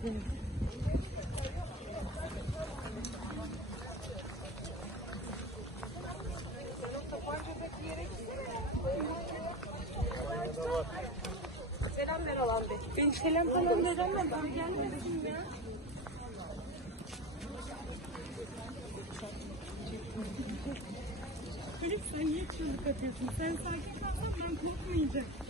Selam ver Alan Bey. Ben selam falan veremem. Ben gelmedim ya. Elif sen niye çığlık atıyorsun? Sen sakin kalsan ben korkmayacaktım.